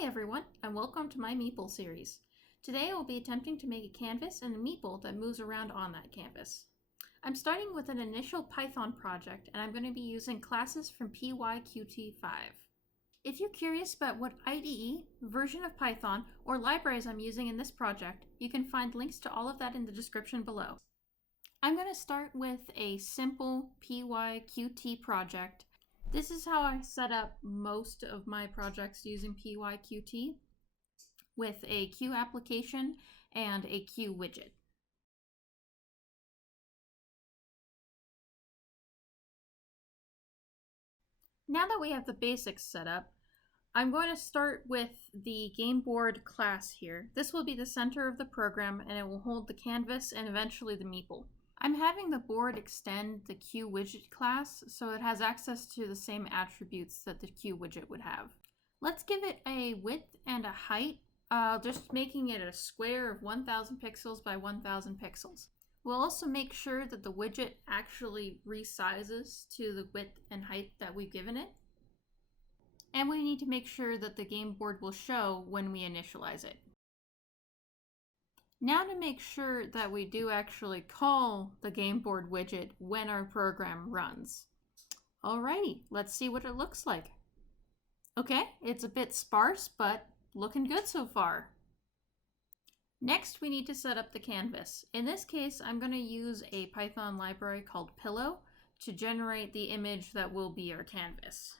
Hi everyone, and welcome to my Meeple series. Today I will be attempting to make a canvas and a meeple that moves around on that canvas. I'm starting with an initial Python project, and I'm going to be using classes from PyQt5. If you're curious about what IDE, version of Python, or libraries I'm using in this project, you can find links to all of that in the description below. I'm going to start with a simple PyQt project. This is how I set up most of my projects using PyQt, with a Q application and a Q widget. Now that we have the basics set up, I'm going to start with the game board class here. This will be the center of the program, and it will hold the canvas and eventually the meeple. I'm having the board extend the Q widget class so it has access to the same attributes that the Q widget would have. Let's give it a width and a height, just making it a square of 1000 pixels by 1000 pixels. We'll also make sure that the widget actually resizes to the width and height that we've given it. And we need to make sure that the game board will show when we initialize it. Now to make sure that we do actually call the game board widget when our program runs. Alrighty, let's see what it looks like. Okay, it's a bit sparse, but looking good so far. Next, we need to set up the canvas. In this case, I'm going to use a Python library called Pillow to generate the image that will be our canvas.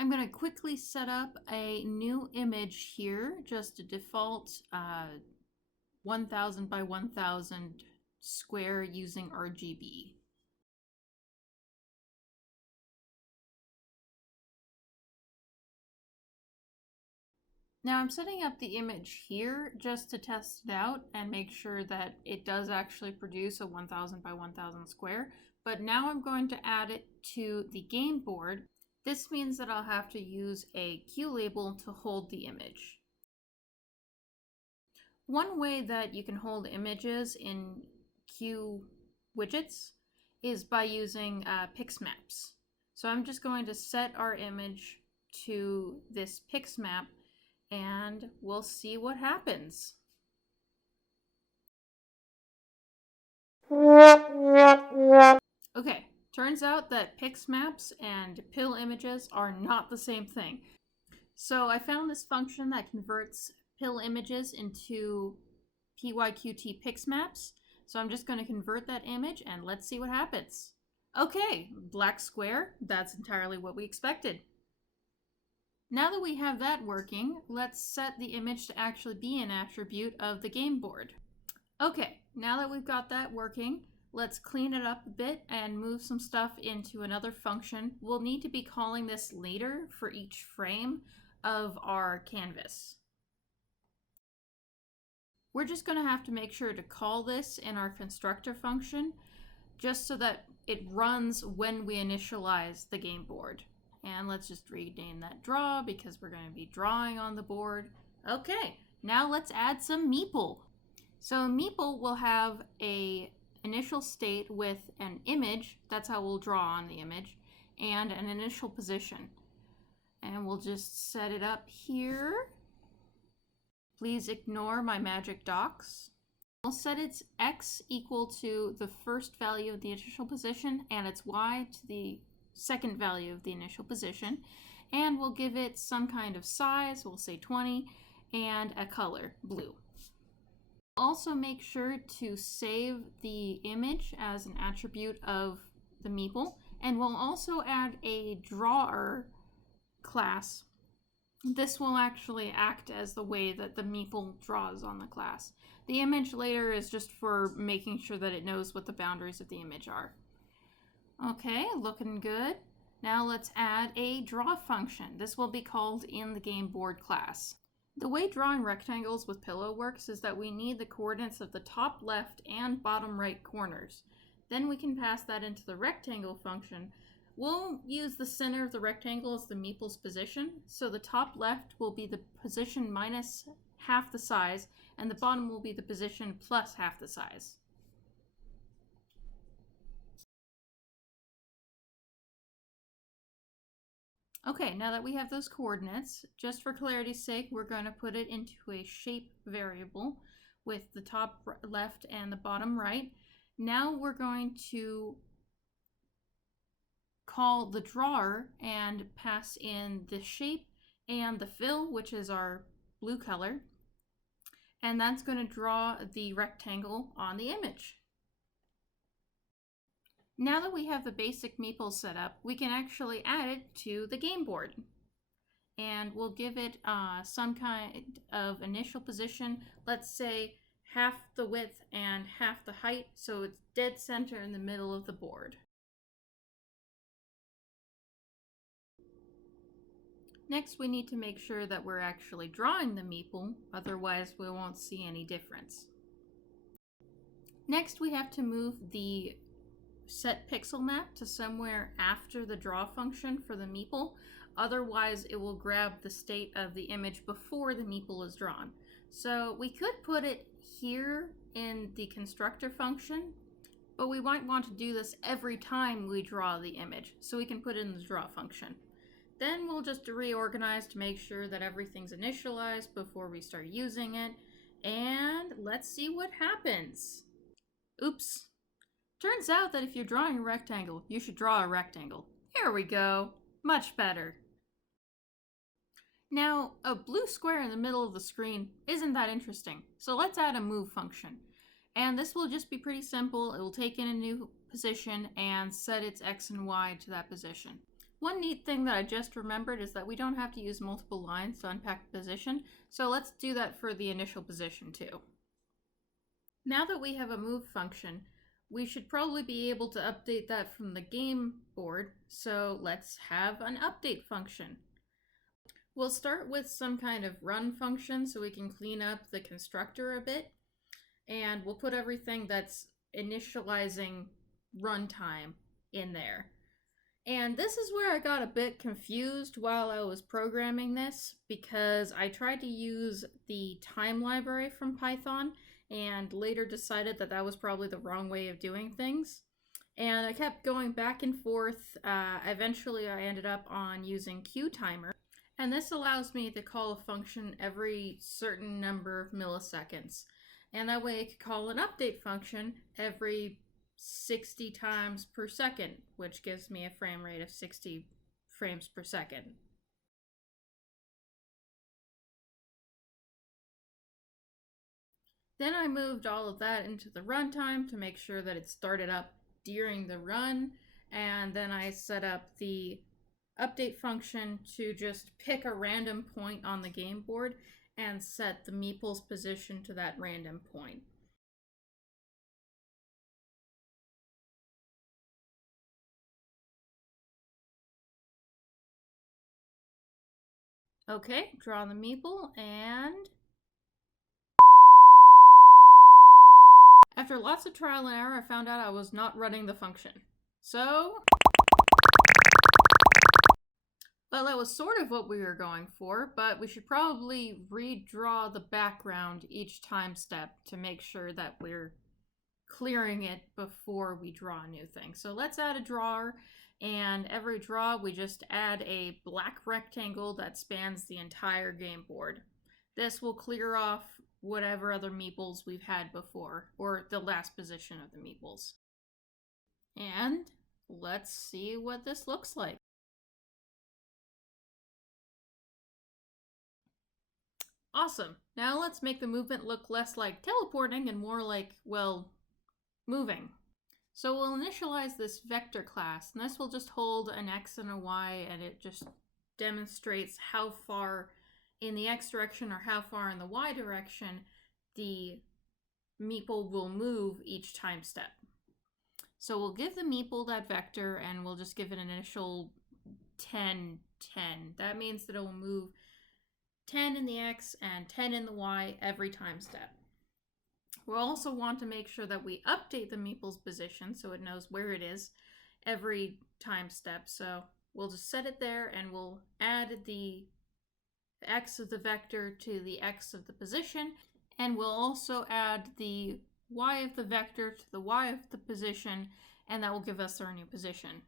I'm going to quickly set up a new image here, just a default 1000 by 1000 square using RGB. Now I'm setting up the image here just to test it out and make sure that it does actually produce a 1000 by 1000 square, but now I'm going to add it to the game board. This means that I'll have to use a Q label to hold the image. One way that you can hold images in Q widgets is by using PyQt5. So I'm just going to set our image to this PyQt5 and we'll see what happens. Okay, turns out that PyQt5 and pill images are not the same thing. So I found this function that converts pill images into PyQt PyQt5. So I'm just going to convert that image and let's see what happens. Okay, black square, that's entirely what we expected. Now that we have that working, let's set the image to actually be an attribute of the game board. Okay, now that we've got that working, let's clean it up a bit and move some stuff into another function. We'll need to be calling this later for each frame of our canvas. We're just going to have to make sure to call this in our constructor function just so that it runs when we initialize the game board. And let's just rename that draw because we're going to be drawing on the board. Okay, now let's add some Meeple. So Meeple will have a initial state with an image, that's how we'll draw on the image, and an initial position. And we'll just set it up here. Please ignore my magic docs. We'll set its x equal to the first value of the initial position and its y to the second value of the initial position, and we'll give it some kind of size, we'll say 20, and a color, blue. Also make sure to save the image as an attribute of the Meeple, and we'll also add a drawer class. This will actually act as the way that the Meeple draws on the class. The image later is just for making sure that it knows what the boundaries of the image are. Okay, looking good. Now let's add a draw function. This will be called in the game board class. The way drawing rectangles with Pillow works is that we need the coordinates of the top left and bottom right corners. Then we can pass that into the rectangle function. We'll use the center of the rectangle as the Meeple's position, so the top left will be the position minus half the size, and the bottom will be the position plus half the size. Okay, now that we have those coordinates, just for clarity's sake, we're going to put it into a shape variable with the top left and the bottom right. Now we're going to call the drawer and pass in the shape and the fill, which is our blue color, and that's going to draw the rectangle on the image. Now that we have the basic Meeple set up, we can actually add it to the game board. And we'll give it some kind of initial position, let's say half the width and half the height, so it's dead center in the middle of the board. Next, we need to make sure that we're actually drawing the Meeple, otherwise we won't see any difference. Next, we have to move the set pixel map to somewhere after the draw function for the Meeple, otherwise it will grab the state of the image before the Meeple is drawn. So we could put it here in the constructor function, but we might want to do this every time we draw the image, so we can put it in the draw function. Then we'll just reorganize to make sure that everything's initialized before we start using it, and let's see what happens. Oops. Turns out that if you're drawing a rectangle, you should draw a rectangle. Here we go. Much better. Now, a blue square in the middle of the screen isn't that interesting, so let's add a move function. And this will just be pretty simple. It will take in a new position and set its X and Y to that position. One neat thing that I just remembered is that we don't have to use multiple lines to unpack the position, so let's do that for the initial position too. Now that we have a move function, we should probably be able to update that from the game board, so let's have an update function. We'll start with some kind of run function so we can clean up the constructor a bit, and we'll put everything that's initializing runtime in there. And this is where I got a bit confused while I was programming this, because I tried to use the time library from Python and later decided that that was probably the wrong way of doing things. And I kept going back and forth. Eventually I ended up on using QTimer, and this allows me to call a function every certain number of milliseconds. And that way I could call an update function every 60 times per second, which gives me a frame rate of 60 frames per second. Then I moved all of that into the runtime to make sure that it started up during the run, and then I set up the update function to just pick a random point on the game board and set the Meeple's position to that random point. Okay, draw the Meeple, and after lots of trial and error, I found out I was not running the function. So, well, that was sort of what we were going for, but we should probably redraw the background each time step to make sure that we're clearing it before we draw a new thing. So let's add a drawer, and every draw we just add a black rectangle that spans the entire game board. This will clear off whatever other Meeples we've had before, or the last position of the Meeples. And let's see what this looks like. Awesome. Now let's make the movement look less like teleporting and more like, well, moving. So we'll initialize this vector class, and this will just hold an X and a Y, and it just demonstrates how far in the X direction or how far in the Y direction the Meeple will move each time step. So we'll give the Meeple that vector, and we'll just give it an initial 10, 10. That means that it will move 10 in the X and 10 in the Y every time step. We'll also want to make sure that we update the Meeple's position so it knows where it is every time step. So we'll just set it there, and we'll add the X of the vector to the X of the position, and we'll also add the Y of the vector to the Y of the position, and that will give us our new position.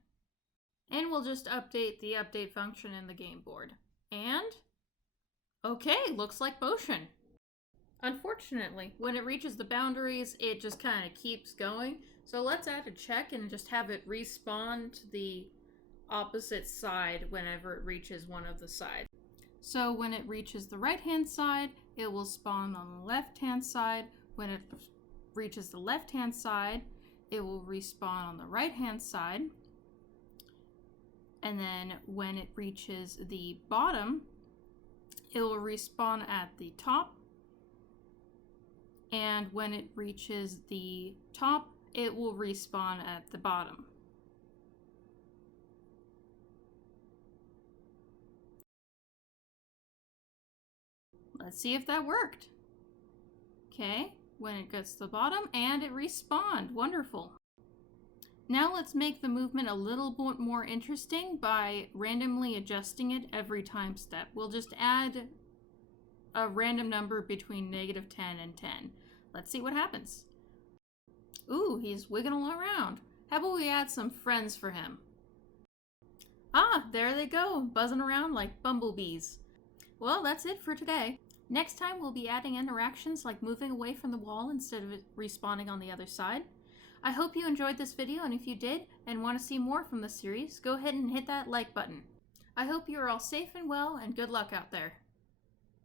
And we'll just update the update function in the game board. And, okay, looks like motion. Unfortunately, when it reaches the boundaries, it just kind of keeps going. So let's add a check and just have it respawn to the opposite side whenever it reaches one of the sides. So when it reaches the right-hand side, it will spawn on the left-hand side. When it reaches the left-hand side, it will respawn on the right-hand side. And then when it reaches the bottom, it will respawn at the top. And when it reaches the top, it will respawn at the bottom. Let's see if that worked. Okay, when it gets to the bottom, and it respawned. Wonderful. Now let's make the movement a little bit more interesting by randomly adjusting it every time step. We'll just add a random number between -10 and 10. Let's see what happens. Ooh, he's wiggling around. How about we add some friends for him? Ah, there they go, buzzing around like bumblebees. Well, that's it for today. Next time we'll be adding interactions like moving away from the wall instead of it respawning on the other side. I hope you enjoyed this video, and if you did and want to see more from the series, go ahead and hit that like button. I hope you are all safe and well, and good luck out there.